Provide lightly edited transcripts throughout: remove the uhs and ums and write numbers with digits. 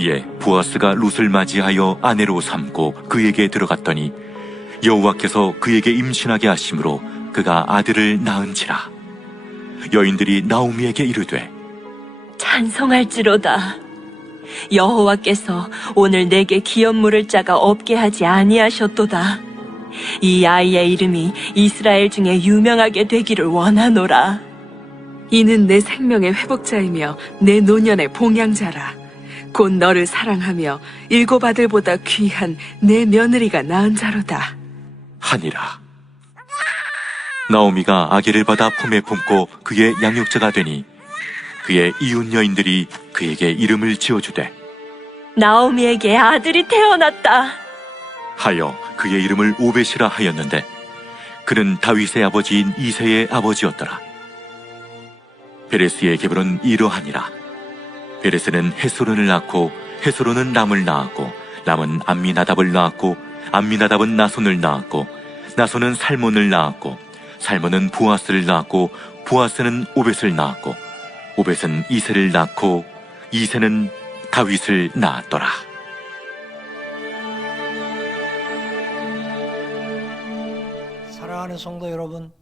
이에 보아스가 룻을 맞이하여 아내로 삼고 그에게 들어갔더니 여호와께서 그에게 임신하게 하심으로 그가 아들을 낳은지라. 여인들이 나오미에게 이르되 찬송할지로다. 여호와께서 오늘 내게 기업 물을 자가 없게 하지 아니하셨도다. 이 아이의 이름이 이스라엘 중에 유명하게 되기를 원하노라. 이는 내 생명의 회복자이며 내 노년의 봉양자라. 곧 너를 사랑하며 일곱 아들보다 귀한 내 며느리가 낳은 자로다. 하니라. 나오미가 아기를 받아 품에 품고 그의 양육자가 되니 그의 이웃 여인들이 그에게 이름을 지어주되 나오미에게 아들이 태어났다 하여 그의 이름을 오벳이라 하였는데 그는 다윗의 아버지인 이새의 아버지였더라. 베레스의 계보는 이러하니라. 베레스는 헤스론을 낳고 헤스론은 람을 낳았고 람은 암미나답을 낳았고 암미나답은 나손을 낳았고 나손은 살몬을 낳았고 살몬은 보아스를 낳았고 보아스는 오벳을 낳았고 오벳은 이새를 낳고 이새는 다윗을 낳았더라. 사랑하는 성도 여러분,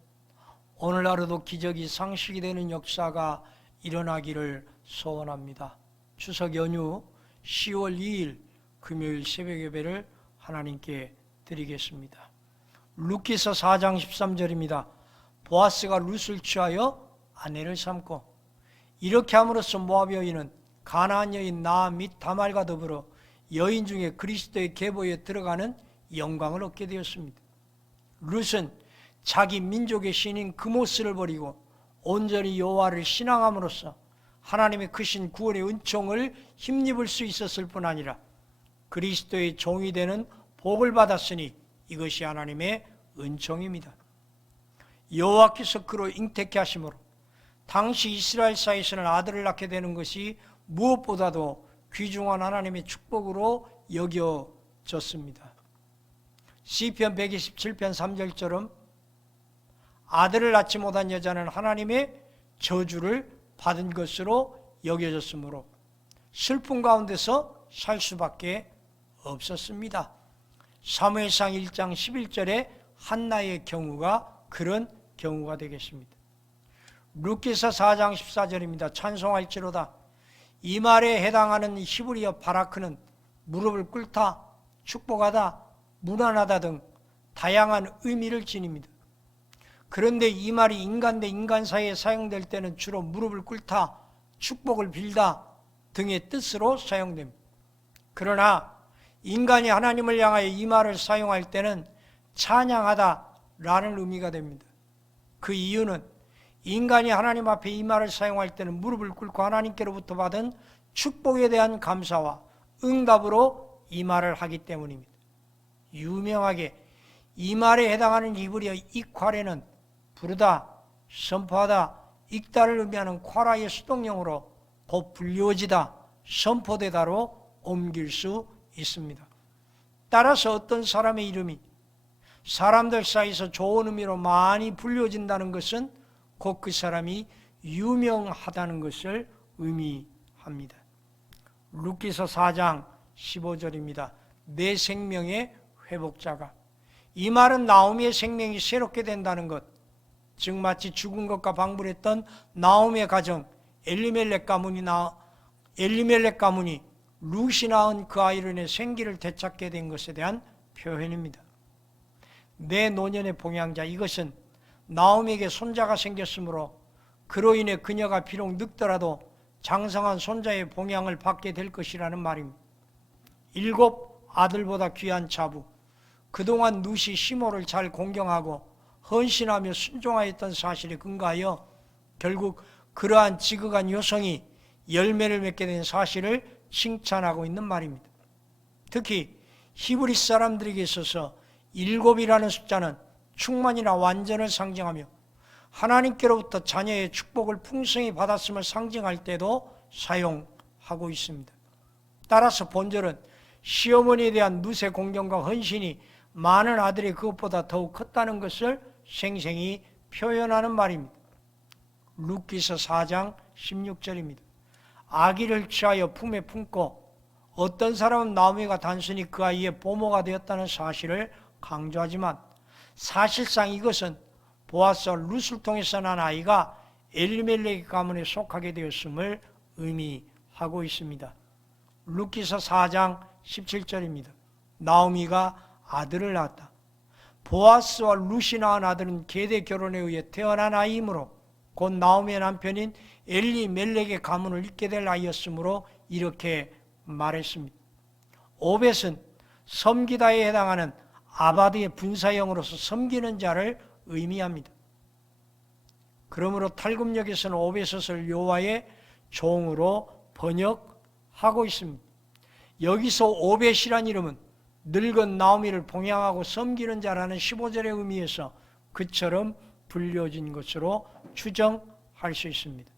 오늘 하루도 기적이 상식이 되는 역사가 일어나기를 소원합니다. 추석 연휴 10월 2일 금요일 새벽 예배를 하나님께 드리겠습니다. 룻기서 4장 13절입니다. 보아스가 룻을 취하여 아내를 삼고 이렇게 함으로써 모압 여인은 가나안 여인 나아 및 다말과 더불어 여인 중에 그리스도의 계보에 들어가는 영광을 얻게 되었습니다. 룻은 자기 민족의 신인 그모스를 버리고 온전히 여호와를 신앙함으로써 하나님의 크신 구원의 은총을 힘입을 수 있었을 뿐 아니라 그리스도의 종이 되는 복을 받았으니 이것이 하나님의 은총입니다. 여호와께서 그로 잉태케 하심으로 당시 이스라엘 사이에서는 아들을 낳게 되는 것이 무엇보다도 귀중한 하나님의 축복으로 여겨졌습니다. 시편 127편 3절처럼 아들을 낳지 못한 여자는 하나님의 저주를 받은 것으로 여겨졌으므로 슬픔 가운데서 살 수밖에 없었습니다. 사무엘상 1장 11절에 한나의 경우가 그런 경우가 되겠습니다. 룻기서 4장 14절입니다. 찬송할지로다. 이 말에 해당하는 히브리어 바라크는 무릎을 꿇다, 축복하다, 무난하다 등 다양한 의미를 지닙니다. 그런데 이 말이 인간 대 인간 사이에 사용될 때는 주로 무릎을 꿇다, 축복을 빌다 등의 뜻으로 사용됩니다. 그러나 인간이 하나님을 향하여 이 말을 사용할 때는 찬양하다라는 의미가 됩니다. 그 이유는 인간이 하나님 앞에 이 말을 사용할 때는 무릎을 꿇고 하나님께로부터 받은 축복에 대한 감사와 응답으로 이 말을 하기 때문입니다. 유명하게 이 말에 해당하는 히브리어 이퀄에는 부르다, 선포하다, 읽다를 의미하는 콰라의 수동형으로 곧 불리워지다, 선포되다로 옮길 수 있습니다. 따라서 어떤 사람의 이름이 사람들 사이에서 좋은 의미로 많이 불려진다는 것은 곧 그 사람이 유명하다는 것을 의미합니다. 룻기서 4장 15절입니다. 내 생명의 회복자가. 이 말은 나오미의 생명이 새롭게 된다는 것, 즉 마치 죽은 것과 방불했던 나오미의 가정 엘리멜렉 가문이 룻이 낳은 그 아이로 인해 생기를 되찾게 된 것에 대한 표현입니다. 내 노년의 봉양자, 이것은 나오미에게 손자가 생겼으므로 그로 인해 그녀가 비록 늙더라도 장성한 손자의 봉양을 받게 될 것이라는 말입니다. 7 아들보다 귀한 자부, 그동안 룻이 시모를 잘 공경하고 헌신하며 순종하였던 사실에 근거하여 결국 그러한 지극한 요성이 열매를 맺게 된 사실을 칭찬하고 있는 말입니다. 특히 히브리 사람들에게 있어서 7이라는 숫자는 충만이나 완전을 상징하며 하나님께로부터 자녀의 축복을 풍성히 받았음을 상징할 때도 사용하고 있습니다. 따라서 본절은 시어머니에 대한 룻의 공경과 헌신이 많은 아들이 그것보다 더욱 컸다는 것을 생생히 표현하는 말입니다. 룻기서 4장 16절입니다. 아기를 취하여 품에 품고 어떤 사람은 나오미가 단순히 그 아이의 보모가 되었다는 사실을 강조하지만 사실상 이것은 보아스와 룻을 통해서 난 아이가 엘리멜렉 가문에 속하게 되었음을 의미하고 있습니다. 룻기서 4장 17절입니다. 나오미가 아들을 낳았다. 보아스와 룻이 낳은 아들은 계대 결혼에 의해 태어난 아이이므로 곧 나오미의 남편인 엘리멜렉의 가문을 잇게 될 아이였으므로 이렇게 말했습니다. 오벳은 섬기다에 해당하는 아바드의 분사형으로서 섬기는 자를 의미합니다. 그러므로 탈금역에서는 오벳을 여호와의 종으로 번역하고 있습니다. 여기서 오벳이란 이름은 늙은 나오미를 봉양하고 섬기는 자라는 15절의 의미에서 그처럼 불려진 것으로 추정할 수 있습니다.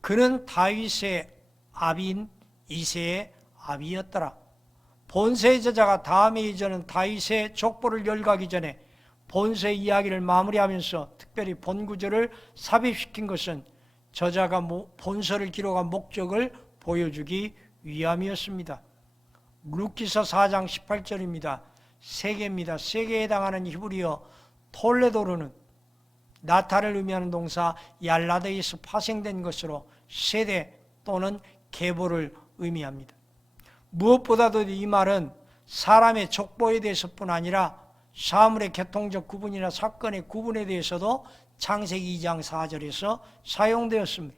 그는 다윗의 아비인 이새의 아비였더라. 본세의 저자가 다음의 이전은 다윗의 족보를 열거하기 전에 본세 이야기를 마무리하면서 특별히 본구절을 삽입시킨 것은 저자가 본서를 기록한 목적을 보여주기 위함이었습니다. 룻기서 4장 18절입니다. 세계입니다. 세계에 해당하는 히브리어 톨레도르는 나타를 의미하는 동사 얄라드에서 파생된 것으로 세대 또는 계보를 의미합니다. 무엇보다도 이 말은 사람의 족보에 대해서뿐 아니라 사물의 개통적 구분이나 사건의 구분에 대해서도 창세기 2장 4절에서 사용되었습니다.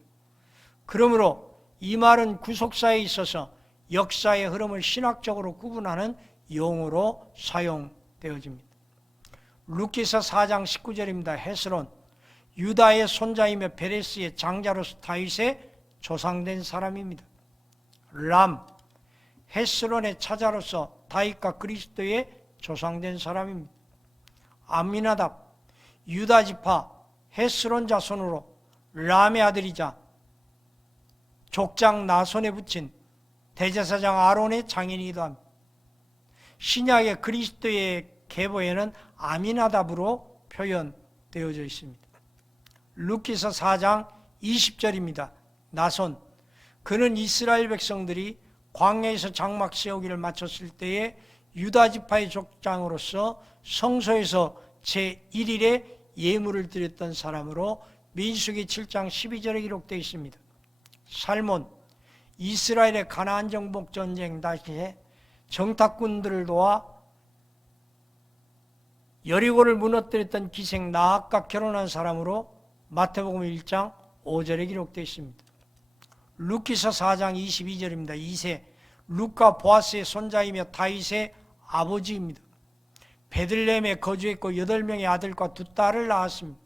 그러므로 이 말은 구속사에 있어서 역사의 흐름을 신학적으로 구분하는 용어로 사용되어집니다. 룻기서 4장 19절입니다. 헤스론, 유다의 손자이며 베레스의 장자로서 다윗의 조상된 사람입니다. 람, 헤스론의 차자로서 다윗과 그리스도의 조상된 사람입니다. 암미나답, 유다 지파 헤스론 자손으로 람의 아들이자 족장 나손에 붙인 대제사장 아론의 장인이기도 합니다. 신약의 그리스도의 계보에는 아미나답으로 표현되어져 있습니다. 룻기서 4장 20절입니다. 나손, 그는 이스라엘 백성들이 광야에서 장막 세우기를 마쳤을 때에 유다 지파의 족장으로서 성소에서 제1일에 예물을 드렸던 사람으로 민수기 7장 12절에 기록되어 있습니다. 살몬, 이스라엘의 가나안 정복 전쟁 당시에 정탐꾼들을 도와 여리고를 무너뜨렸던 기생 나악과 결혼한 사람으로 마태복음 1장 5절에 기록되어 있습니다. 룻기서 4장 22절입니다. 이세, 룻과 보아스의 손자이며 다윗의 아버지입니다. 베들레헴에 거주했고 8명의 아들과 2딸을 낳았습니다.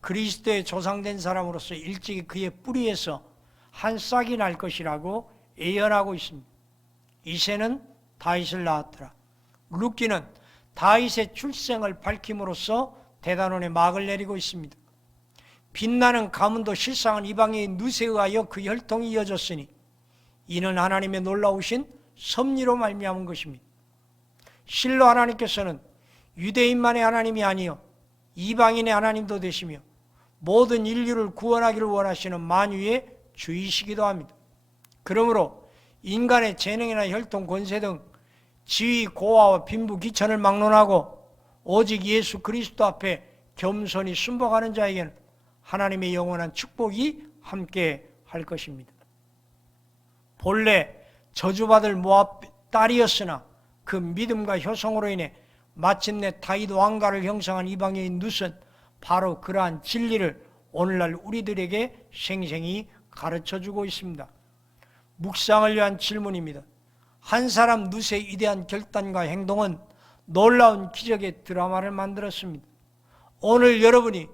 그리스도의 조상된 사람으로서 일찍이 그의 뿌리에서 한 싹이 날 것이라고 예언하고 있습니다. 이새는 다윗을 낳았더라. 룻기는 다윗의 출생을 밝힘으로써 대단원의 막을 내리고 있습니다. 빛나는 가문도 실상은 이방인 룻에 의하여 그 혈통이 이어졌으니 이는 하나님의 놀라우신 섭리로 말미암은 것입니다. 실로 하나님께서는 유대인만의 하나님이 아니요 이방인의 하나님도 되시며 모든 인류를 구원하기를 원하시는 만유의 주이시기도 합니다. 그러므로 인간의 재능이나 혈통, 권세 등 지위, 고아와 빈부, 귀천을 막론하고 오직 예수 그리스도 앞에 겸손히 순복하는 자에게는 하나님의 영원한 축복이 함께 할 것입니다. 본래 저주받을 모압 딸이었으나 그 믿음과 효성으로 인해 마침내 다윗 왕가를 형성한 이방인 룻은 바로 그러한 진리를 오늘날 우리들에게 생생히 가르쳐주고 있습니다. 묵상을 위한 질문입니다. 한 사람 룻의 위대한 결단과 행동은 놀라운 기적의 드라마를 만들었습니다. 오늘 여러분이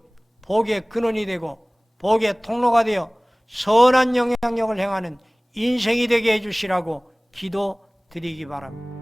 복의 근원이 되고 복의 통로가 되어 선한 영향력을 행하는 인생이 되게 해주시라고 기도드리기 바랍니다.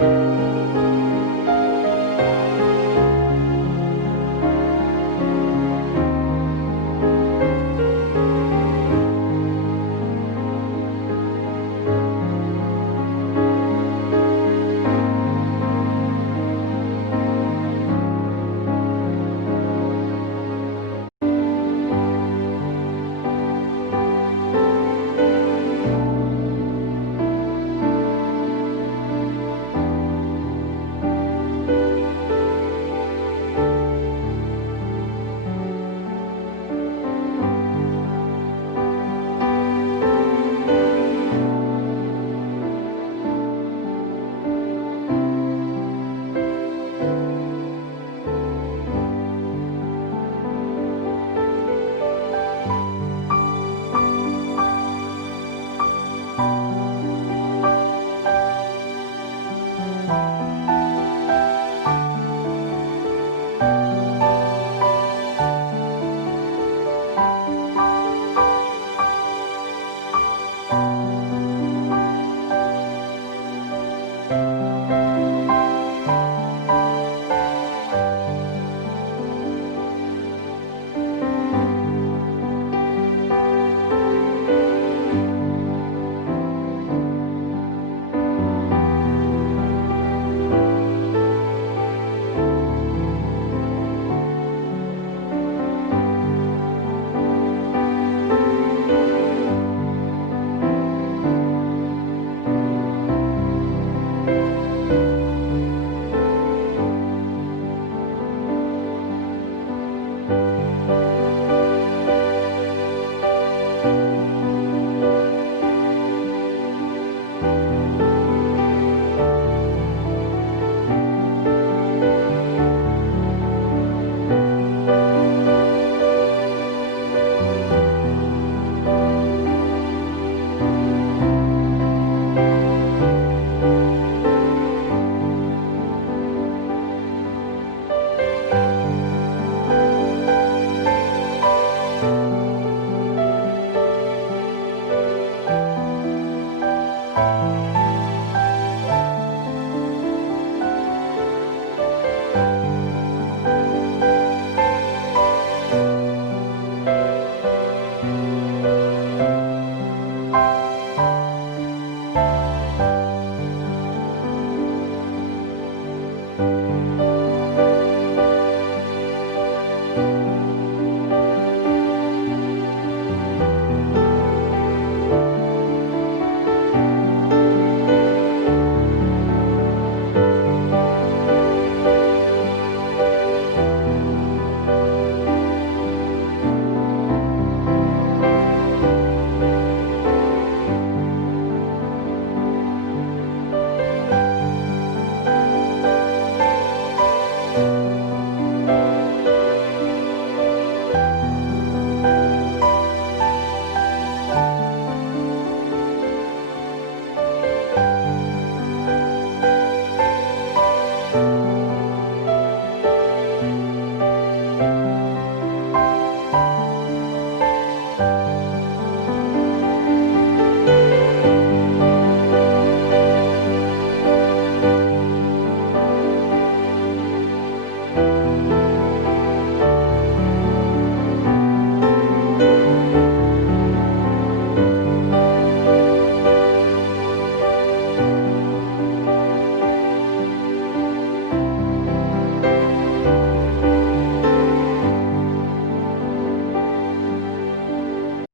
아멘.